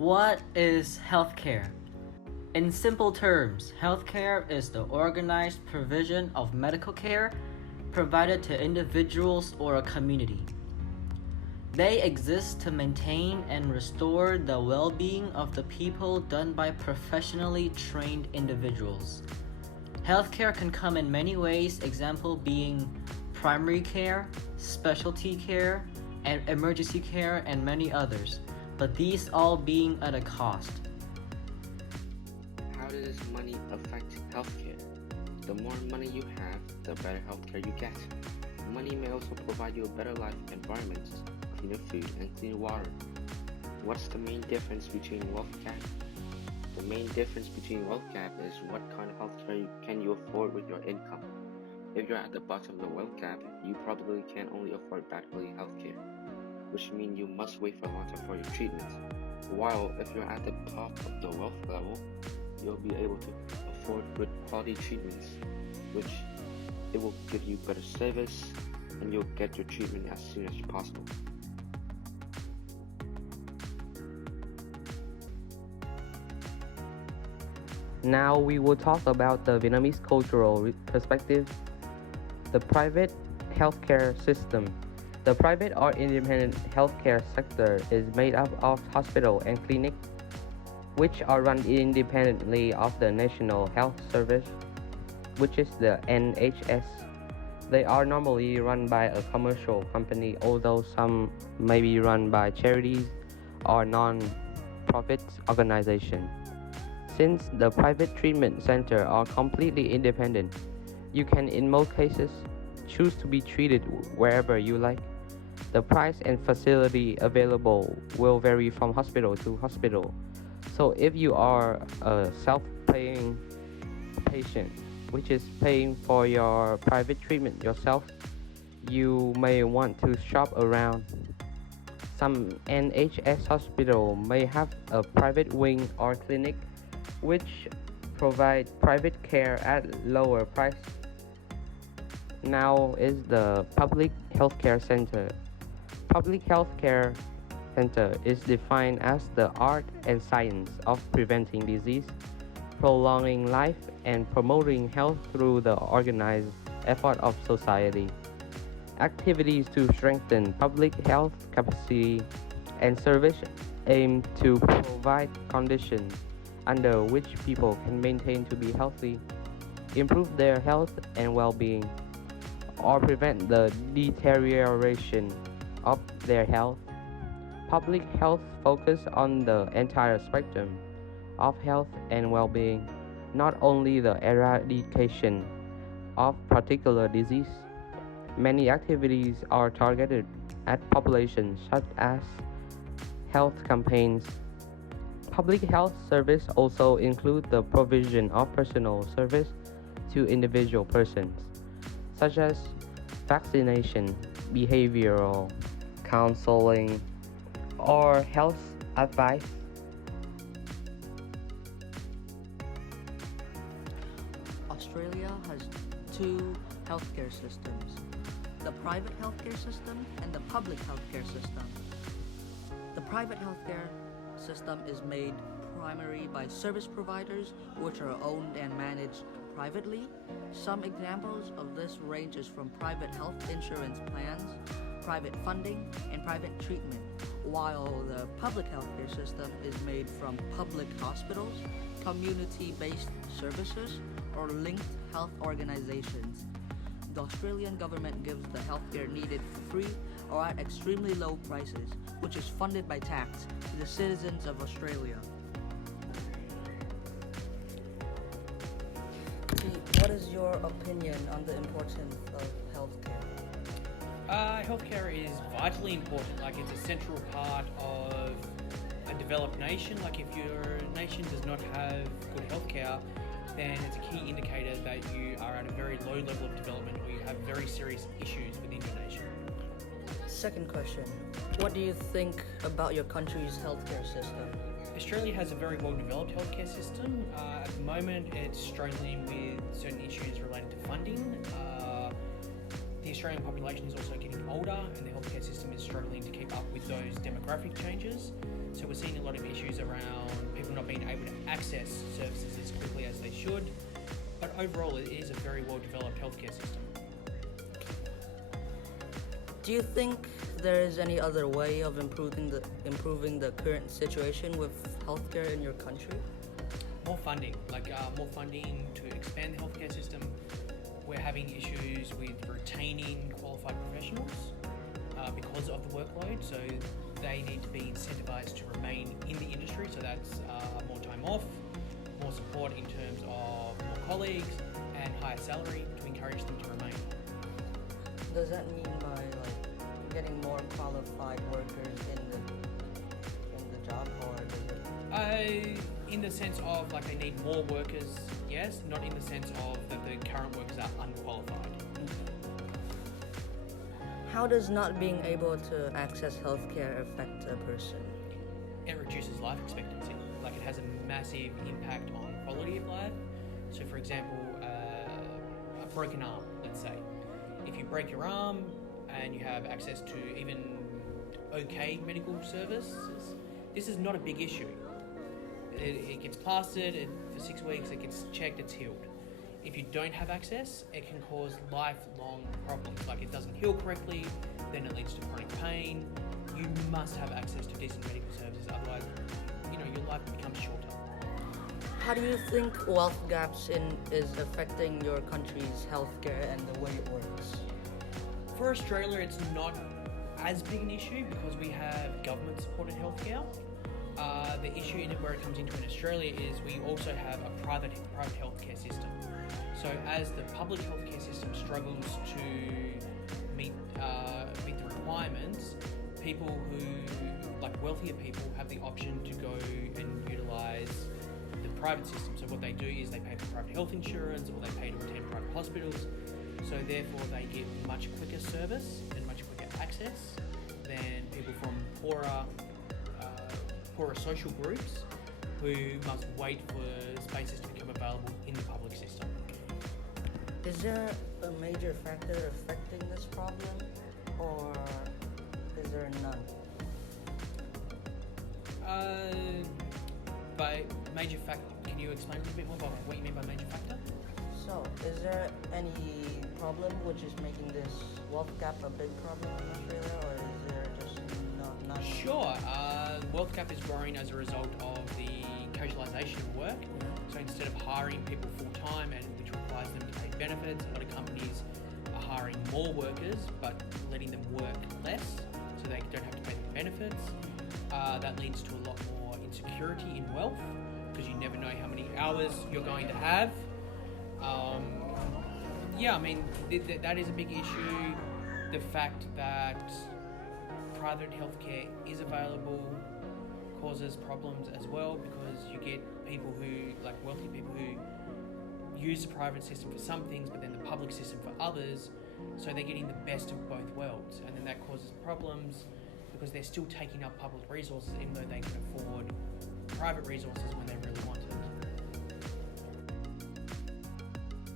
What is healthcare? In simple terms, healthcare is the organized provision of medical care provided to individuals or a community. They exist to maintain and restore the well-being of the people done by professionally trained individuals. Healthcare can come in many ways, example being primary care, specialty care, and emergency care, and many others, but these all being at a cost. How does money affect healthcare? The more money you have, the better healthcare you get. Money may also provide you a better life environment, cleaner food, and cleaner water. What's the main difference between wealth gap? The main difference between wealth gap is what kind of healthcare can you afford with your income. If you're at the bottom of the wealth gap, you probably can only afford bad quality healthcare, which means you must wait for a long time for your treatment. While if you're at the top of the wealth level, you'll be able to afford good quality treatments, which it will give you better service and you'll get your treatment as soon as possible. Now we will talk about the Vietnamese cultural perspective. The private healthcare system. The private or independent healthcare sector is made up of hospitals and clinics, which are run independently of the National Health Service, which is the NHS. They are normally run by a commercial company, although some may be run by charities or non-profit organizations. Since the private treatment centers are completely independent, you can in most cases choose to be treated wherever you like. The price and facility available will vary from hospital to hospital. So if you are a self-paying patient, which is paying for your private treatment yourself, you may want to shop around. Some NHS hospital may have a private wing or clinic which provide private care at lower price. Now is the public healthcare center. Public healthcare center is defined as the art and science of preventing disease, prolonging life, and promoting health through the organized effort of society. Activities to strengthen public health capacity and service aim to provide conditions under which people can maintain to be healthy, improve their health and well-being, or prevent the deterioration of their health. Public health focuses on the entire spectrum of health and well-being, not only the eradication of particular disease. Many activities are targeted at populations such as health campaigns. Public health service also include the provision of personal service to individual persons, such as vaccination, behavioral counseling, or health advice. Australia has two healthcare systems, the private healthcare system and the public healthcare system. The private healthcare system is made primarily by service providers which are owned and managed privately. Some examples of this ranges from private health insurance plans, private funding, and private treatment, while the public healthcare system is made from public hospitals, community-based services, or linked health organizations. The Australian government gives the healthcare needed for free or at extremely low prices, which is funded by tax to the citizens of Australia. What is your opinion on the importance of healthcare? Healthcare is vitally important. Like, it's a central part of a developed nation. Like, if your nation does not have good healthcare, then it's a key indicator that you are at a very low level of development or you have very serious issues within your nation. Second question, what do you think about your country's healthcare system? Australia has a very well-developed healthcare system. At the moment, it's struggling with certain issues related to funding. The Australian population is also getting older and the healthcare system is struggling to keep up with those demographic changes. So we're seeing a lot of issues around people not being able to access services as quickly as they should. But overall, it is a very well developed healthcare system. Do you think there is any other way of improving the current situation with healthcare in your country? More funding, more funding to expand the healthcare system. We're having issues with retaining qualified professionals because of the workload, so they need to be incentivized to remain in the industry, so that's more time off, more support in terms of more colleagues, and higher salary to encourage them to remain. Does that mean by getting more qualified workers in the job, or does it? In the sense of they need more workers, yes, not in the sense of that the current workers are unqualified. How does not being able to access healthcare affect a person? It reduces life expectancy. It has a massive impact on quality of life. So for example, a broken arm, let's say. If you break your arm and you have access to even okay medical services, this is not a big issue. It gets plastered, for 6 weeks it gets checked, it's healed. If you don't have access, it can cause lifelong problems. It doesn't heal correctly, then it leads to chronic pain. You must have access to decent medical services, otherwise, your life becomes shorter. How do you think wealth gaps is affecting your country's healthcare and the way it works? For Australia, it's not as big an issue because we have government-supported healthcare. The issue in it where it comes into in Australia is we also have a private healthcare system. So as the public healthcare system struggles to meet the requirements, people who, wealthier people, have the option to go and utilise the private system. So what they do is they pay for private health insurance, or they pay to attend private hospitals. So therefore they get much quicker service and much quicker access than people from poorer social groups who must wait for spaces to become available in the public system. Is there a major factor affecting this problem, or is there none? By major factor, can you explain a little bit more about what you mean by major factor? So, is there any problem which is making this wealth gap a big problem in Australia, or is there just none? Sure. Wealth gap is growing as a result of the casualisation of work. So instead of hiring people full-time, and which requires them to pay benefits, a lot of companies are hiring more workers but letting them work less so they don't have to pay them benefits. That leads to a lot more insecurity in wealth because you never know how many hours you're going to have. That is a big issue. The fact that private healthcare is available causes problems as well, because you get people who, wealthy people who use the private system for some things but then the public system for others, so they're getting the best of both worlds, and then that causes problems because they're still taking up public resources even though they can afford private resources when they really want it.